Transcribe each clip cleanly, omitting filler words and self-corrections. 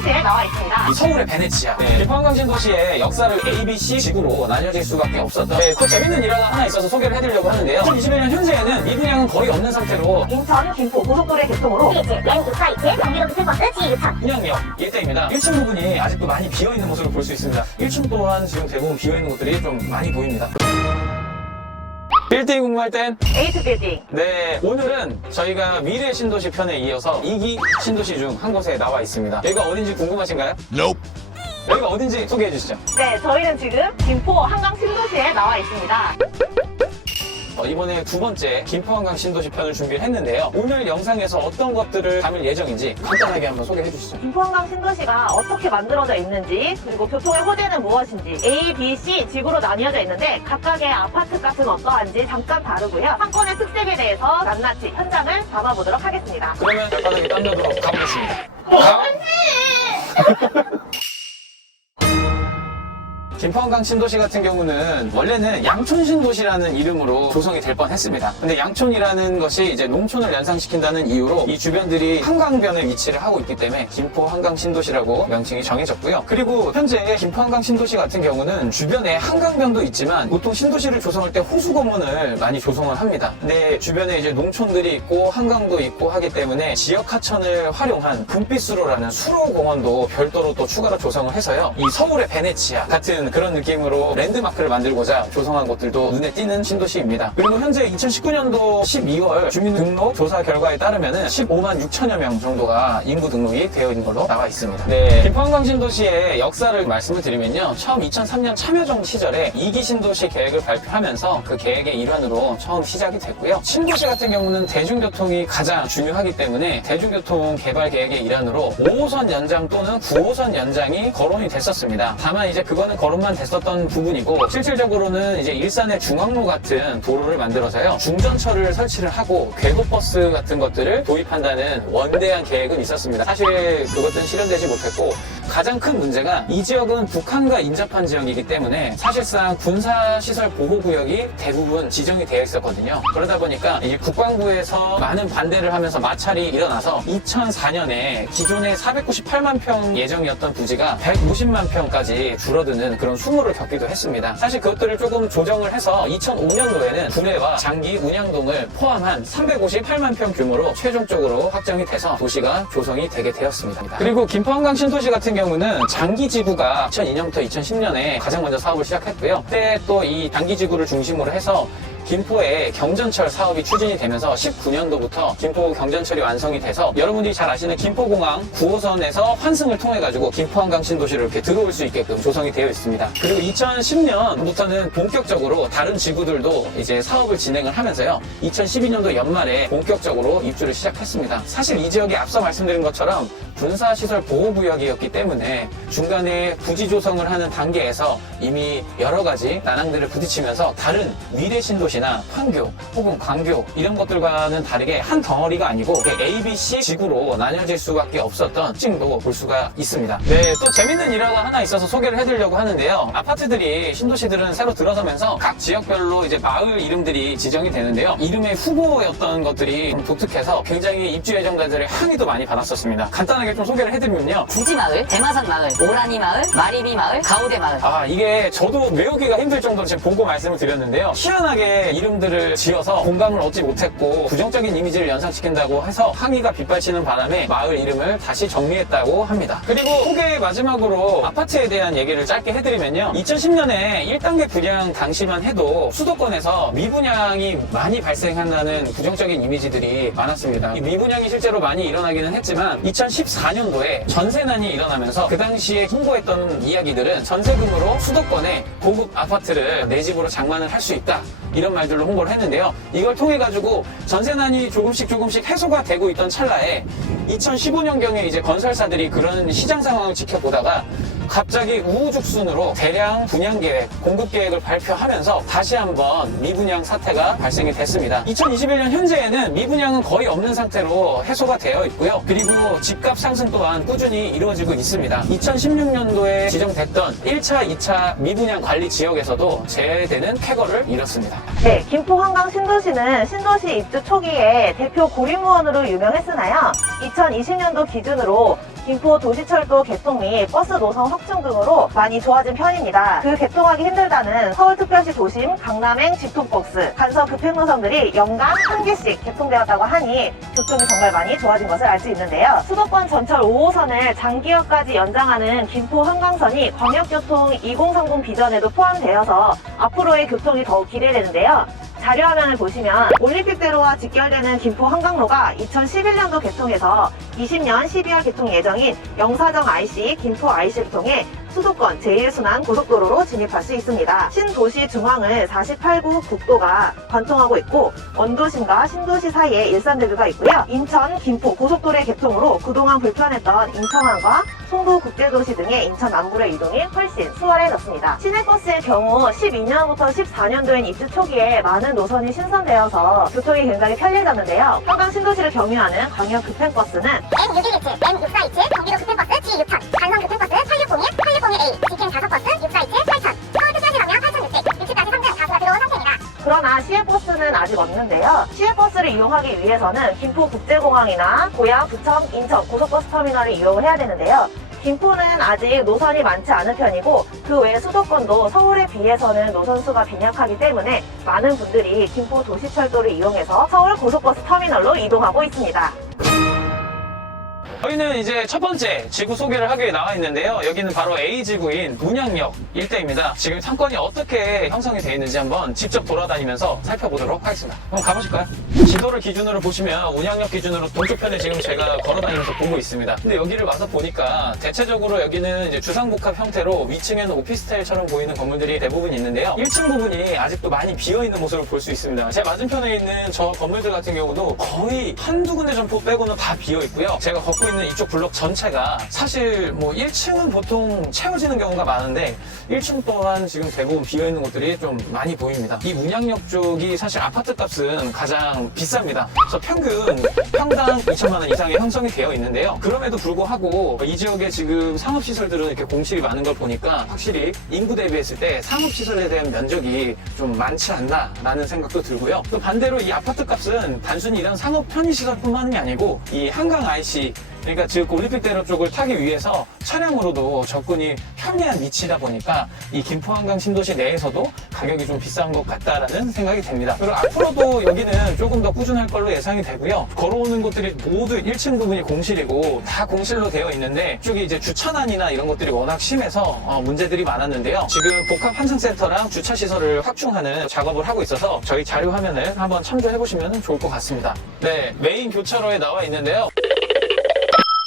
신도시에 나와 있습니다. 이 서울의 베네치아. 김포한강 신도시의 역사를 A, B, C 지구로 나뉘어질 수밖에 없었던 또 재밌는 일화가 하나 있어서 소개를 해드리려고 하는데요. 2021년 현재에는 미분양은 거의 없는 상태로 인천, 김포 고속도로의 교통으로 M2427 경기도 기술버스 G2000 분양역 일대입니다. 1층 부분이 아직도 많이 비어있는 모습을 볼 수 있습니다. 1층 또한 지금 대부분 비어있는 곳들이 좀 많이 보입니다. 빌딩 공부할 땐 에이트 빌딩. 네, 오늘은 저희가 미래 신도시 편에 이어서 2기 신도시 중 한 곳에 나와 있습니다. 여기가 어딘지 궁금하신가요? Nope. 여기가 어딘지 소개해 주시죠. 네, 저희는 지금 김포 한강 신도시에 나와 있습니다. 이번에 두 번째 김포한강 신도시 편을 준비를 했는데요. 오늘 영상에서 어떤 것들을 담을 예정인지 간단하게 한번 소개해 주시죠. 김포 한강 신도시가 어떻게 만들어져 있는지, 그리고 교통의 호재는 무엇인지, A, B, C 지구로 나뉘어져 있는데 각각의 아파트 값은 어떠한지 잠깐 다루고요. 상권의 특색에 대해서 낱낱이 현장을 담아보도록 하겠습니다. 그러면 발바닥에 땀나도록 가보겠습니다. 김포한강 신도시 같은 경우는 원래는 양촌 신도시라는 이름으로 조성이 될 뻔했습니다. 근데 양촌이라는 것이 이제 농촌을 연상시킨다는 이유로 이 주변들이 한강변에 위치를 하고 있기 때문에 김포 한강 신도시라고 명칭이 정해졌고요. 그리고 현재 김포 한강 신도시 같은 경우는 주변에 한강변도 있지만 보통 신도시를 조성할 때 호수공원을 많이 조성을 합니다. 근데 주변에 이제 농촌들이 있고 한강도 있고 하기 때문에 지역 하천을 활용한 금빛수로라는 수로공원도 별도로 또 추가로 조성을 해서요. 이 서울의 베네치아 같은 그런 느낌으로 랜드마크를 만들고자 조성한 곳들도 눈에 띄는 신도시입니다. 그리고 현재 2019년도 12월 주민등록 조사 결과에 따르면 15만 6천여 명 정도가 인구 등록이 되어 있는 걸로 나와 있습니다. 네, 김포한강 신도시의 역사를 말씀을 드리면요. 처음 2003년 참여정 시절에 2기 신도시 계획을 발표하면서 그 계획의 일환으로 처음 시작이 됐고요. 신도시 같은 경우는 대중교통이 가장 중요하기 때문에 대중교통 개발 계획의 일환으로 5호선 연장 또는 9호선 연장이 거론이 됐었습니다. 다만 이제 그거는 거론만 됐었던 부분이고 실질적으로는 이제 일산의 중앙로 같은 도로를 만들어서요. 중전철을 설치를 하고 궤도버스 같은 것들을 도입한다는 원대한 계획은 있었습니다. 사실 그것들은 실현되지 못했고 가장 큰 문제가 이 지역은 북한과 인접한 지역이기 때문에 사실상 군사시설 보호구역이 대부분 지정이 되어 있었거든요. 그러다 보니까 이 국방부에서 많은 반대를 하면서 마찰이 일어나서 2004년에 기존에 498만 평 예정이었던 부지가 150만 평까지 줄어드는 그런 수모를 겪기도 했습니다. 사실 그것들을 조금 조정을 해서 2005년도에는 구례와 장기, 운양동을 포함한 358만 평 규모로 최종적으로 확정이 돼서 도시가 조성이 되게 되었습니다. 그리고 김포한강 신도시 같은 경우는 장기지구가 2002년부터 2010년에 가장 먼저 사업을 시작했고요. 그때 또 이 장기지구를 중심으로 해서 김포에 경전철 사업이 추진이 되면서 19년도부터 김포 경전철이 완성이 돼서 여러분들이 잘 아시는 김포공항 9호선에서 환승을 통해 가지고 김포한강 신도시로 이렇게 들어올 수 있게끔 조성이 되어 있습니다. 그리고 2010년부터는 본격적으로 다른 지구들도 이제 사업을 진행을 하면서요. 2012년도 연말에 본격적으로 입주를 시작했습니다. 사실 이 지역이 앞서 말씀드린 것처럼 군사시설 보호구역이었기 때문에 중간에 부지 조성을 하는 단계에서 이미 여러 가지 난항들을 부딪히면서 다른 미래 신도시나 판교 혹은 광교 이런 것들과는 다르게 한 덩어리가 아니고 A, B, C 지구로 나뉘어질 수밖에 없었던 특징도 볼 수가 있습니다. 네, 또 재밌는 일화가 하나 있어서 소개를 해드리려고 하는데요. 아파트들이 신도시들은 새로 들어서면서 각 지역별로 이제 마을 이름들이 지정이 되는데요. 이름의 후보였던 것들이 좀 독특해서 굉장히 입주 예정자들의 항의도 많이 받았었습니다. 간단하게 좀 소개를 해드리면요. 구지마을, 대마산 마을, 오라니 마을, 마리비 마을, 가우대 마을. 이게 저도 외우기가 힘들 정도로 지금 보고 말씀을 드렸는데요. 희한하게 이름들을 지어서 공감을 얻지 못했고 부정적인 이미지를 연상시킨다고 해서 항의가 빗발치는 바람에 마을 이름을 다시 정리했다고 합니다. 그리고 소개 마지막으로 아파트에 대한 얘기를 짧게 해드리면요. 2010년에 1단계 분양 당시만 해도 수도권에서 미분양이 많이 발생한다는 부정적인 이미지들이 많았습니다. 이 미분양이 실제로 많이 일어나기는 했지만 2014년도에 전세난이 일어나면서 그 당시에 홍보했던 이야기들은 전세금으로 수도권에 고급 아파트를 내 집으로 장만을 할 수 있다. 이런 말들로 홍보를 했는데요. 이걸 통해 가지고 전세난이 조금씩 해소가 되고 있던 찰나에 2015년경에 이제 건설사들이 그런 시장 상황을 지켜보다가 갑자기 우후죽순으로 대량 분양 계획, 공급 계획을 발표하면서 다시 한번 미분양 사태가 발생이 됐습니다. 2021년 현재에는 미분양은 거의 없는 상태로 해소가 되어 있고요. 그리고 집값 상승 또한 꾸준히 이루어지고 있습니다. 2016년도에 지정됐던 1차, 2차 미분양 관리 지역에서도 제외되는 쾌거를 이뤘습니다. 네, 김포 한강 신도시는 신도시 입주 초기에 대표 고립무원으로 유명했으나요. 2020년도 기준으로 김포 도시철도 개통 및 버스 노선 확충 등으로 많이 좋아진 편입니다. 그 개통하기 힘들다는 서울특별시 도심, 강남행 직통버스, 간서 급행 노선들이 연간 1개씩 개통되었다고 하니 교통이 정말 많이 좋아진 것을 알 수 있는데요. 수도권 전철 5호선을 장기역까지 연장하는 김포 한강선이 광역교통 2030 비전에도 포함되어서 앞으로의 교통이 더욱 기대되는데요. 자료화면을 보시면 올림픽대로와 직결되는 김포 한강로가 2011년도 개통해서 20년 12월 개통 예정인 영사정 IC, 김포 IC를 통해 수도권 제1순환 고속도로로 진입할 수 있습니다. 신도시 중앙을 48구 국도가 관통하고 있고 원도심과 신도시 사이에 일산대교가 있고요. 인천, 김포 고속도로의 개통으로 그동안 불편했던 인천항과 송도 국제도시 등의 인천 남부의 이동이 훨씬 수월해졌습니다. 시내버스의 경우 12년부터 14년도엔 입주 초기에 많은 노선이 신선되어서 교통이 굉장히 편리해졌는데요. 한강 신도시를 경유하는 광역 급행버스는 M617, M6427, 경기도 급행버스 G6000, 간선 급행버스 8601, 8601A, 직행 5버스 6427, 8000, 서울특별시 방향 8600, 60까지 3등 다수가 들어온 상태입니다. 그러나 시외버스는 아직 없는데요. 시외버스를 이용하기 위해서는 김포국제공항이나 고양, 부천, 인천 고속버스 터미널을 이용을 해야 되는데요. 김포는 아직 노선이 많지 않은 편이고 그 외 수도권도 서울에 비해서는 노선수가 빈약하기 때문에 많은 분들이 김포 도시철도를 이용해서 서울 고속버스 터미널로 이동하고 있습니다. 저희는 이제 첫 번째 지구 소개를 하기 위해 나와 있는데요. 여기는 바로 A지구인 문양역 일대입니다. 지금 상권이 어떻게 형성이 되어 있는지 한번 직접 돌아다니면서 살펴보도록 하겠습니다. 한번 가보실까요? 지도를 기준으로 보시면 문양역 기준으로 동쪽편에 지금 제가 걸어다니면서 보고 있습니다. 근데 여기를 와서 보니까 대체적으로 여기는 이제 주상복합 형태로 위층에는 오피스텔처럼 보이는 건물들이 대부분 있는데요. 1층 부분이 아직도 많이 비어있는 모습을 볼 수 있습니다. 제 맞은편에 있는 저 건물들 같은 경우도 거의 한두 군데 정도 빼고는 다 비어있고요. 제가 걷고 있는 이쪽 블록 전체가 사실 뭐 1층은 보통 채워지는 경우가 많은데 1층 또한 지금 대부분 비어있는 곳들이 좀 많이 보입니다. 이 문양역 쪽이 사실 아파트 값은 가장 비쌉니다. 그래서 평균 평당 2천만 원 이상이 형성이 되어 있는데요. 그럼에도 불구하고 이 지역에 지금 상업시설들은 이렇게 공실이 많은 걸 보니까 확실히 인구 대비했을 때 상업시설에 대한 면적이 좀 많지 않나라는 생각도 들고요. 또 반대로 이 아파트 값은 단순히 이런 상업 편의시설뿐만이 아니고 이 한강 IC 그러니까 즉 올림픽대로 쪽을 타기 위해서 차량으로도 접근이 편리한 위치다 보니까 이 김포 한강 신도시 내에서도 가격이 좀 비싼 것 같다라는 생각이 듭니다. 그리고 앞으로도 여기는 조금 더 꾸준할 걸로 예상이 되고요. 걸어오는 곳들이 모두 1층 부분이 공실이고 다 공실로 되어 있는데 이쪽이 이제 주차난이나 이런 것들이 워낙 심해서 문제들이 많았는데요. 지금 복합 환승센터랑 주차시설을 확충하는 작업을 하고 있어서 저희 자료 화면을 한번 참조해 보시면 좋을 것 같습니다. 네, 메인 교차로에 나와 있는데요.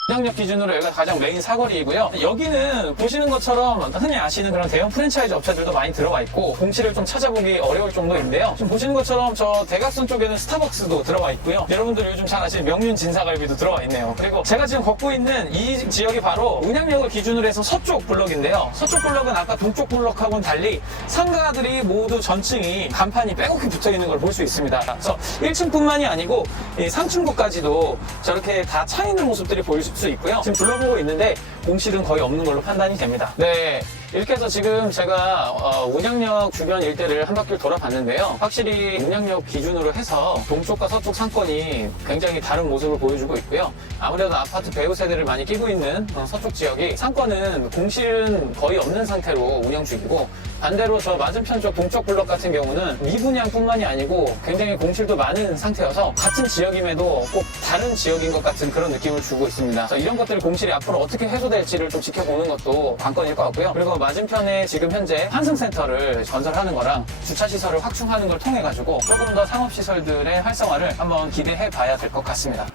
문양역 기준으로 여기가 가장 메인 사거리이고요. 여기는 보시는 것처럼 흔히 아시는 그런 대형 프랜차이즈 업체들도 많이 들어와 있고 공실을 좀 찾아보기 어려울 정도인데요. 지금 보시는 것처럼 저 대각선 쪽에는 스타벅스도 들어와 있고요. 여러분들 요즘 잘 아시는 명륜 진사갈비도 들어와 있네요. 그리고 제가 지금 걷고 있는 이 지역이 바로 문양역을 기준으로 해서 서쪽 블럭인데요. 서쪽 블럭은 아까 동쪽 블럭하고는 달리 상가들이 모두 전층이 간판이 빼곡히 붙어 있는 걸 볼 수 있습니다. 그래서 1층뿐만이 아니고 이 상층부까지도 저렇게 다 차 있는 모습들이 보일 수 있고요. 지금 둘러보고 있는데 공실은 거의 없는 걸로 판단이 됩니다. 네. 이렇게 해서 지금 제가 문양역 주변 일대를 한 바퀴를 돌아봤는데요. 확실히 문양역 기준으로 해서 동쪽과 서쪽 상권이 굉장히 다른 모습을 보여주고 있고요. 아무래도 아파트 배우 세대를 많이 끼고 있는 서쪽 지역이 상권은 공실은 거의 없는 상태로 운영 중이고 반대로 저 맞은편 쪽 동쪽 블럭 같은 경우는 미분양뿐만이 아니고 굉장히 공실도 많은 상태여서 같은 지역임에도 꼭 다른 지역인 것 같은 그런 느낌을 주고 있습니다. 그래서 이런 것들 공실이 앞으로 어떻게 해소될지를 좀 지켜보는 것도 관건일 것 같고요. 그리고 맞은편에 지금 현재 환승센터를 건설하는 거랑 주차시설을 확충하는 걸 통해 가지고 조금 더 상업시설들의 활성화를 한번 기대해 봐야 될 것 같습니다.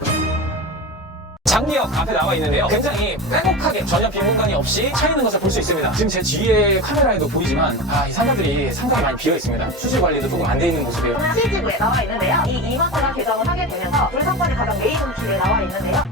장미역 앞에 나와 있는데요. 굉장히 빼곡하게 전혀 빈 공간이 없이 차 있는 것을 볼 수 있습니다. 지금 제 뒤에 카메라에도 보이지만 이 상가들이 상당히 많이 비어 있습니다. 수질 관리도 조금 안 돼 있는 모습이에요. C지구에 나와 있는데요. 이 이마트가 개장을 하게 되면서 불상권이 가장 메인 길에 나와 있는데요.